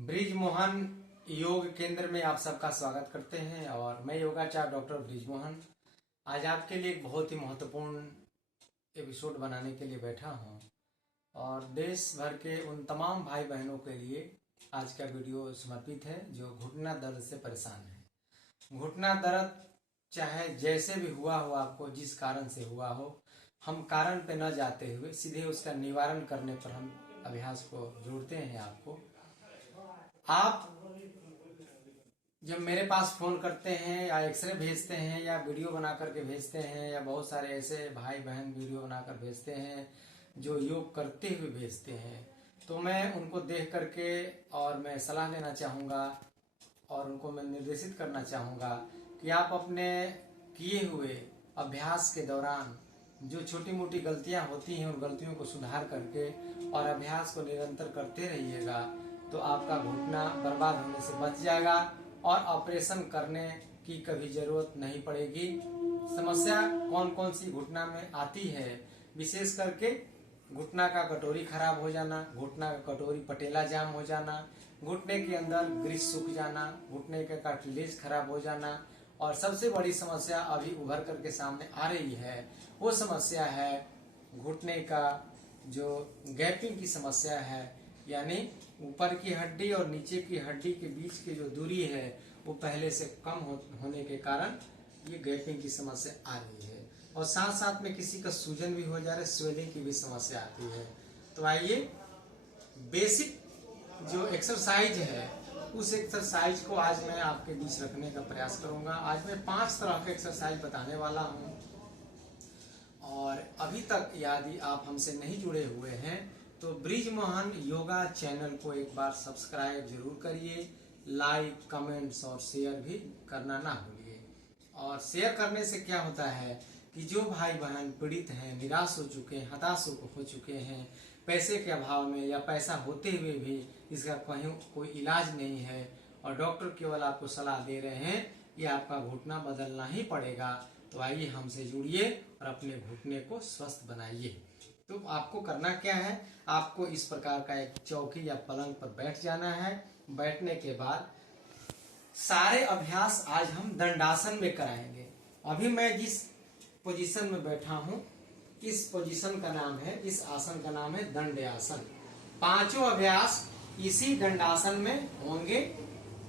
Bridge Mohan योग केंद्र में आप सबका स्वागत करते हैं और मैं योगाचार्य डॉक्टर ब्रिज मोहन आज आपके लिए एक बहुत ही महत्वपूर्ण एपिसोड बनाने के लिए बैठा हूं और देश भर के उन तमाम भाई बहनों के लिए आज का वीडियो समर्पित है जो घुटना दर्द से परेशान है। घुटना दर्द चाहे जैसे भी हुआ हो, आपको जिस कारण से हुआ हो, हम कारण पे न जाते हुए सीधे उसका निवारण करने पर हम अभ्यास को जोड़ते हैं। आप जब मेरे पास फोन करते हैं या एक्सरे भेजते हैं या वीडियो बना करके भेजते हैं या बहुत सारे ऐसे भाई बहन वीडियो बनाकर भेजते हैं जो योग करते हुए भेजते हैं, तो मैं उनको देख करके और मैं सलाह लेना चाहूँगा और उनको मैं निर्देशित करना चाहूँगा कि आप अपने किए हुए अभ्यास के दौरान जो छोटी मोटी गलतियां होती हैं उन गलतियों को सुधार करके और अभ्यास को निरंतर करते रहिएगा तो आपका घुटना बर्बाद होने से बच जाएगा और ऑपरेशन करने की कभी जरूरत नहीं पड़ेगी। समस्या कौन कौन सी घुटना में आती है? विशेष करके घुटना का कटोरी खराब हो जाना, घुटना का कटोरी पटेला जाम हो जाना, घुटने के अंदर ग्रीस सूख जाना, घुटने का कार्टिलेज खराब हो जाना और सबसे बड़ी समस्या अभी उभर करके सामने आ रही है वो समस्या है घुटने का जो गैपिंग की समस्या है, यानी ऊपर की हड्डी और नीचे की हड्डी के बीच की जो दूरी है वो पहले से कम होने के कारण ये गैपिंग की समस्या आ रही है और साथ साथ में किसी का सूजन भी हो जा रहा है, स्वेलिंग की भी समस्या आती है। तो आइए बेसिक जो एक्सरसाइज है उस एक्सरसाइज को आज मैं आपके बीच रखने का प्रयास करूंगा। आज मैं 5 तरह के एक्सरसाइज बताने वाला हूं और अभी तक यदि आप हमसे नहीं जुड़े हुए हैं तो ब्रिज मोहन योगा चैनल को एक बार सब्सक्राइब जरूर करिए, लाइक कमेंट्स और शेयर भी करना ना भूलिए। और शेयर करने से क्या होता है कि जो भाई बहन पीड़ित हैं, निराश हो चुके हैं, हताश हो चुके हैं, पैसे के अभाव में या पैसा होते हुए भी इसका कहीं कोई इलाज नहीं है और डॉक्टर केवल आपको सलाह दे रहे हैं कि आपका घुटना बदलना ही पड़ेगा, तो आइए हमसे जुड़िए और अपने घुटने को स्वस्थ बनाइए। तो आपको करना क्या है, आपको इस प्रकार का एक चौकी या पलंग पर बैठ जाना है। बैठने के बाद सारे अभ्यास आज हम दंडासन में कराएंगे। अभी मैं जिस पोजीशन में बैठा हूं इस पोजीशन का नाम है, इस आसन का नाम है दंडासन। 5 अभ्यास इसी दंडासन में होंगे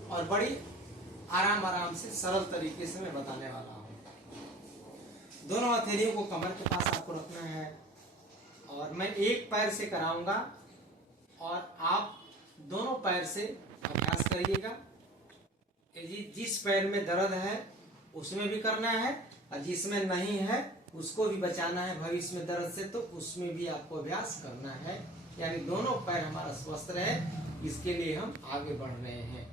और बड़ी आराम आराम से सरल तरीके से मैं बताने वाला हूं। दोनों हथेलियों को कमर के पास आपको रखना है और मैं एक पैर से कराऊंगा और आप दोनों पैर से अभ्यास करिएगा। जिस पैर में दर्द है उसमें भी करना है और जिसमें नहीं है उसको भी बचाना है भविष्य में दर्द से, तो उसमें भी आपको अभ्यास करना है, यानी दोनों पैर हमारा स्वस्थ रहे, इसके लिए हम आगे बढ़ रहे हैं।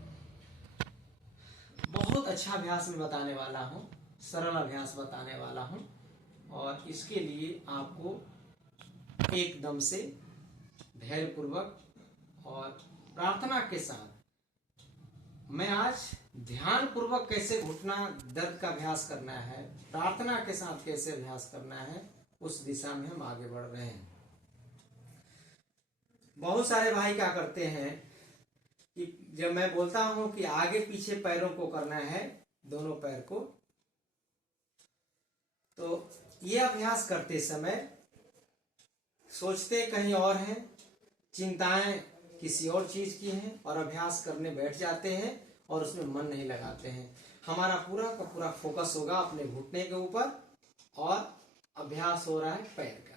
बहुत अच्छा अभ्यास मैं बताने वाला हूं, सरल अभ्यास बताने वाला हूं और इसके लिए आपको एकदम से धैर्य पूर्वक और प्रार्थना के साथ मैं आज ध्यान पूर्वक कैसे घुटना दर्द का अभ्यास करना है, प्रार्थना के साथ कैसे अभ्यास करना है, उस दिशा में हम आगे बढ़ रहे हैं। बहुत सारे भाई क्या करते हैं कि जब मैं बोलता हूं कि आगे पीछे पैरों को करना है, दोनों पैर को, तो ये अभ्यास करते समय सोचते कहीं और हैं, चिंताएं किसी और चीज की हैं और अभ्यास करने बैठ जाते हैं और उसमें मन नहीं लगाते हैं। हमारा पूरा का पूरा फोकस होगा अपने घुटने के ऊपर और अभ्यास हो रहा है पैर का।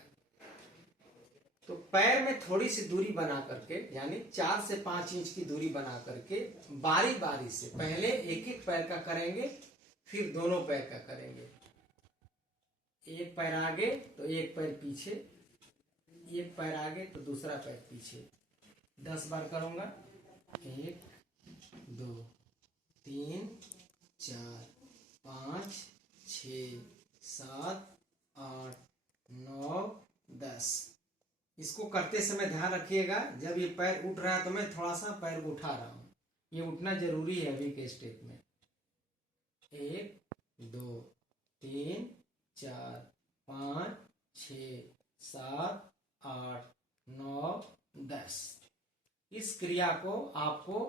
तो पैर में थोड़ी सी दूरी बना करके, यानी 4 से 5 इंच की दूरी बना करके बारी बारी से पहले एक एक पैर का करेंगे, फिर दोनों पैर का करेंगे। एक पैर आगे तो एक पैर पीछे, एक पैर आगे तो दूसरा पैर पीछे। 10 बार करूंगा। 1 2 3 4 5 6 7 8 9 10। इसको करते समय ध्यान रखिएगा, जब ये पैर उठ रहा है तो मैं थोड़ा सा पैर को उठा रहा हूं, ये उठना जरूरी है अभी के स्टेप में। 1 2 3 4 5 6 7 8 9 10। इस क्रिया को आपको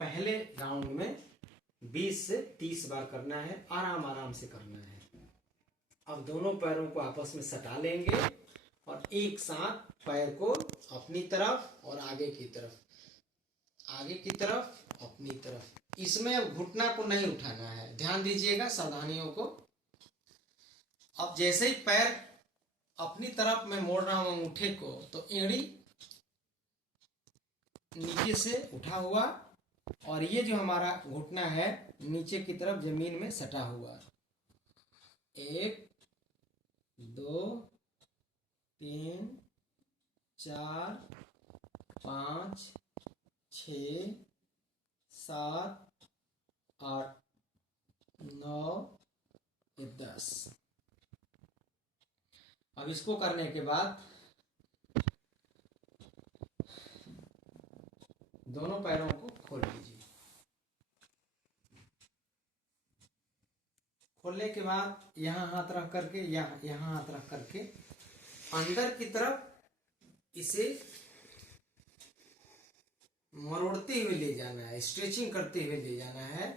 पहले राउंड में 20 से 30 बार करना है, आराम आराम से करना है। अब दोनों पैरों को आपस में सटा लेंगे और एक साथ पैर को अपनी तरफ और आगे की तरफ, आगे की तरफ, अपनी तरफ। इसमें अब घुटना को नहीं उठाना है, ध्यान दीजिएगा सावधानियों को। अब जैसे ही पैर अपनी तरफ मैं मोड़ रहा हूं अंगूठे को, तो एड़ी नीचे से उठा हुआ और ये जो हमारा घुटना है नीचे की तरफ जमीन में सटा हुआ। 1 2 3 4 5 6 7 8 9 10। अब इसको करने के बाद दोनों पैरों को खोल लीजिए। खोलने के बाद यहाँ हाथ रख करके, यहाँ हाथ रख करके अंदर की तरफ इसे मरोड़ते हुए ले जाना है, स्ट्रेचिंग करते हुए ले जाना है।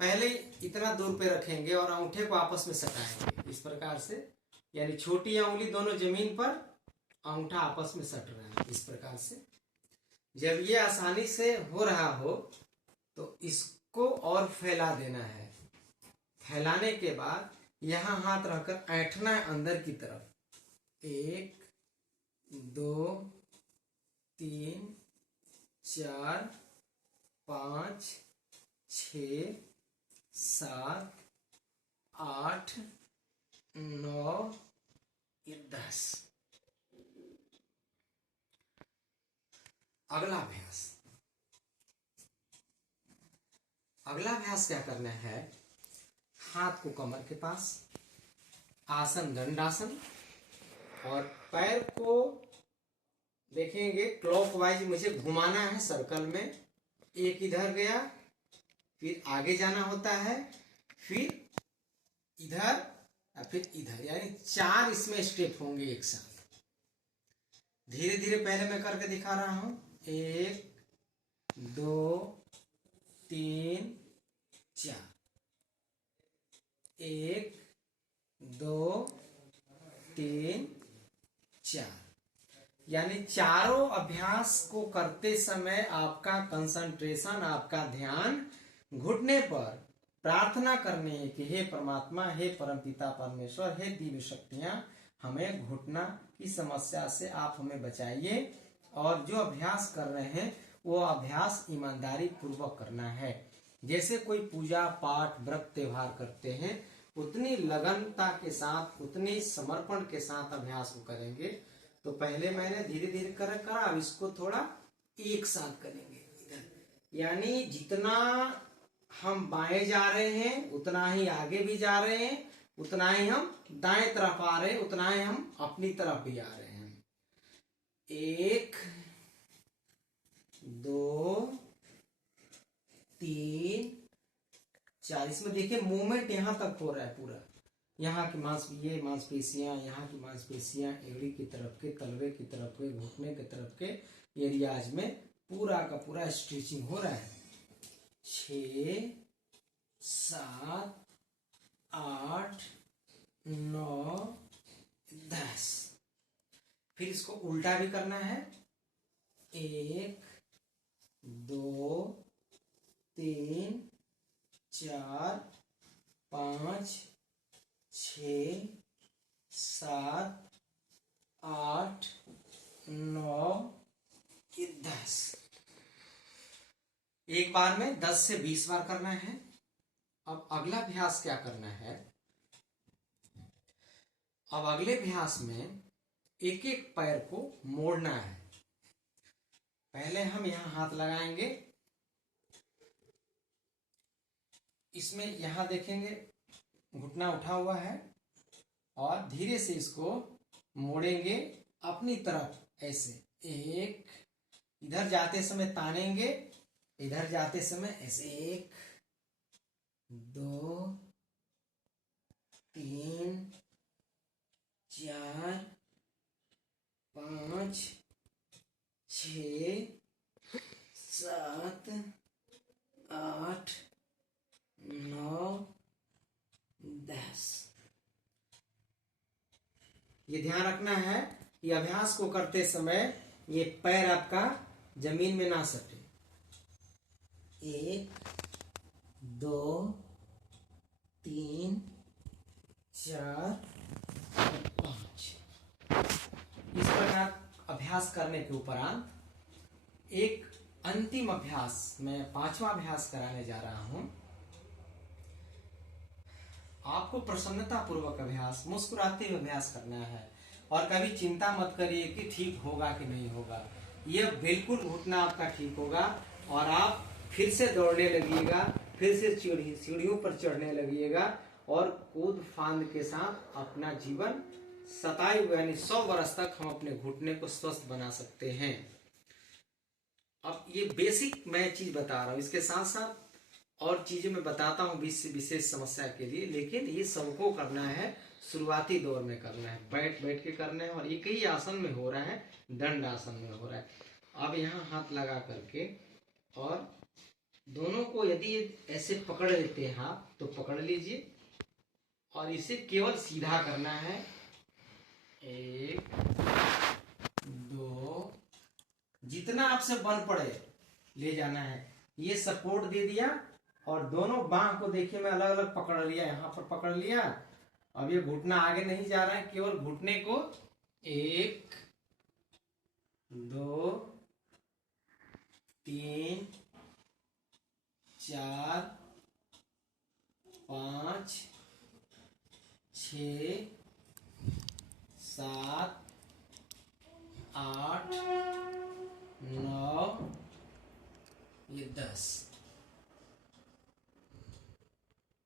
पहले इतना दूर पे रखेंगे और अंगूठे को आपस में सटाएंगे इस प्रकार से, यानी छोटी उंगली दोनों जमीन पर, अंगूठा आपस में सट रहा है इस प्रकार से। जब ये आसानी से हो रहा हो तो इसको और फैला देना है। फैलाने के बाद यहां हाथ रखकर ऐंठना है अंदर की तरफ। 1 2 3 4 5 6 7 8 9 10। अगला अभ्यास, अगला अभ्यास क्या करना है, हाथ को कमर के पास, आसन दंडासन, और पैर को देखेंगे क्लॉकवाइज मुझे घुमाना है सर्कल में। एक इधर गया, फिर आगे जाना होता है, फिर इधर, फिर इधर, यानी 4 इसमें स्टेप होंगे एक साथ। धीरे धीरे पहले मैं करके दिखा रहा हूं। 1 2 3 4, 1 2 3 4। यानी चारों अभ्यास को करते समय आपका कंसंट्रेशन, आपका ध्यान घुटने पर प्रार्थना करने की, हे परमात्मा, हे परमपिता परमेश्वर, हे दिव्य शक्तियां, हमें घुटना की समस्या से आप हमें बचाइए। और जो अभ्यास कर रहे हैं वो अभ्यास ईमानदारी पूर्वक करना है। जैसे कोई पूजा पाठ व्रत त्योहार करते हैं उतनी लगनता के साथ, उतनी समर्पण के साथ अभ्यास को करेंगे। तो पहले मैंने धीरे धीरे करा, अब इसको थोड़ा एक साथ करेंगे इधर, यानी जितना हम बाएं जा रहे हैं उतना ही आगे भी जा रहे हैं, उतना ही हम दाएं तरफ आ रहे हैं, उतना ही हम अपनी तरफ भी आ रहे हैं। 1 2 3 4। इसमें देखिए मूवमेंट यहां तक हो रहा है पूरा, यहाँ की ये मांसपेशियां, यहाँ की मांसपेशियां एड़ी की तरफ के, तलवे की तरफ के, घुटने की तरफ के एरियाज में पूरा का पूरा स्ट्रेचिंग हो रहा है। 6 7 8 9 10। फिर इसको उल्टा भी करना है। 1 2 3 4 5 6 7 8 9 10। एक बार में 10 से 20 बार करना है। अब अगला अभ्यास क्या करना है, अब अगले अभ्यास में एक एक पैर को मोड़ना है। पहले हम यहां हाथ लगाएंगे, इसमें यहां देखेंगे घुटना उठा हुआ है, और धीरे से इसको मोड़ेंगे अपनी तरफ ऐसे। 1, इधर जाते समय तानेंगे, इधर जाते समय ऐसे। 1 2 3 4 5 6 7 8 9 10। ये ध्यान रखना है, ये अभ्यास को करते समय ये पैर आपका जमीन में ना सटे। 1 2 3 4 5। इस प्रकार अभ्यास करने के उपरांत एक अंतिम अभ्यास, मैं 5वां अभ्यास कराने जा रहा हूं। आपको प्रसन्नता पूर्वक अभ्यास, मुस्कुराते हुए अभ्यास करना है और कभी चिंता मत करिए कि ठीक होगा कि नहीं होगा। यह बिल्कुल घुटना आपका ठीक होगा और आप फिर से दौड़ने लगिएगा, फिर से सीढ़ियों पर चढ़ने लगिएगा और कूद फांद के साथ अपना जीवन सतायु यानी 100 वर्ष तक हम अपने घुटने को स्वस्थ बना सकते हैं। अब ये बेसिक मैं चीज बता रहा हूं, इसके साथ साथ और चीजें मैं बताता हूं विशेष समस्या के लिए, लेकिन ये सबको करना है, शुरुआती दौर में करना है, बैठ बैठ के करना है और एक ही आसन में हो रहा है, दंड आसन में हो रहा है। अब यहाँ हाथ लगा करके और दोनों को यदि ऐसे पकड़ लेते हैं हाथ तो पकड़ लीजिए और इसे केवल सीधा करना है। 1 2, जितना आपसे बन पड़े ले जाना है। ये सपोर्ट दे दिया और दोनों बांह को देखिए मैं अलग अलग पकड़ लिया, यहाँ पर पकड़ लिया। अब ये घुटना आगे नहीं जा रहा है, केवल घुटने को 1 2 3 4 5 6 7 8 9 ये 10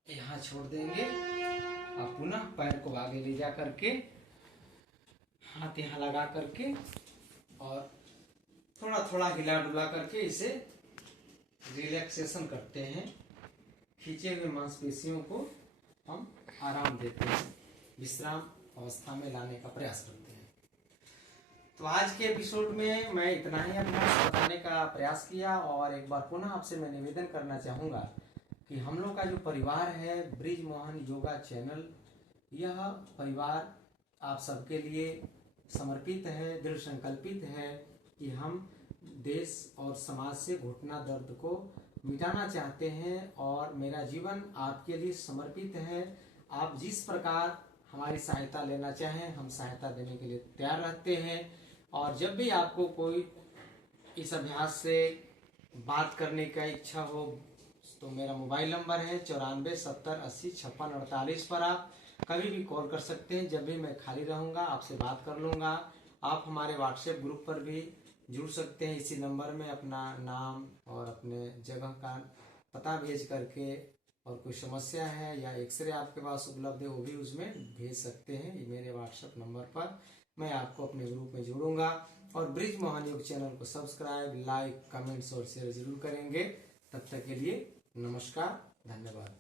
यहाँ छोड़ देंगे। अब पुनः पैर को आगे ले जा करके हाथ यहाँ लगा करके और थोड़ा थोड़ा हिला डुला करके इसे रिलैक्सेशन करते हैं। खींचे हुए मांसपेशियों को हम आराम देते हैं, विश्राम अवस्था में लाने का प्रयास करते हैं। तो आज के एपिसोड में मैं इतना ही अभ्यास बताने का प्रयास किया और एक बार पुनः आपसे मैं निवेदन करना चाहूँगा कि हम लोग का जो परिवार है ब्रिज मोहन योगा चैनल, यह परिवार आप सबके लिए समर्पित है, दृढ़ संकल्पित है कि हम देश और समाज से घुटना दर्द को मिटाना चाहते हैं और मेरा जीवन आपके लिए समर्पित है। आप जिस प्रकार हमारी सहायता लेना चाहें हम सहायता देने के लिए तैयार रहते हैं। और जब भी आपको कोई इस अभ्यास से बात करने का इच्छा हो तो मेरा मोबाइल नंबर है 94 70 80 56 48 पर आप कभी भी कॉल कर सकते हैं। जब भी मैं खाली रहूँगा आपसे बात कर लूँगा। आप हमारे व्हाट्सएप ग्रुप पर भी जुड़ सकते हैं, इसी नंबर में अपना नाम और अपने जगह का पता भेज करके, और कोई समस्या है या एक्सरे आपके पास उपलब्ध है वो भी उसमें भेज सकते हैं मेरे व्हाट्सएप नंबर पर। मैं आपको अपने ग्रुप में जोड़ूंगा और ब्रिज मोहन योग चैनल को सब्सक्राइब, लाइक, कमेंट्स और शेयर जरूर करेंगे। तब तक के लिए नमस्कार, धन्यवाद।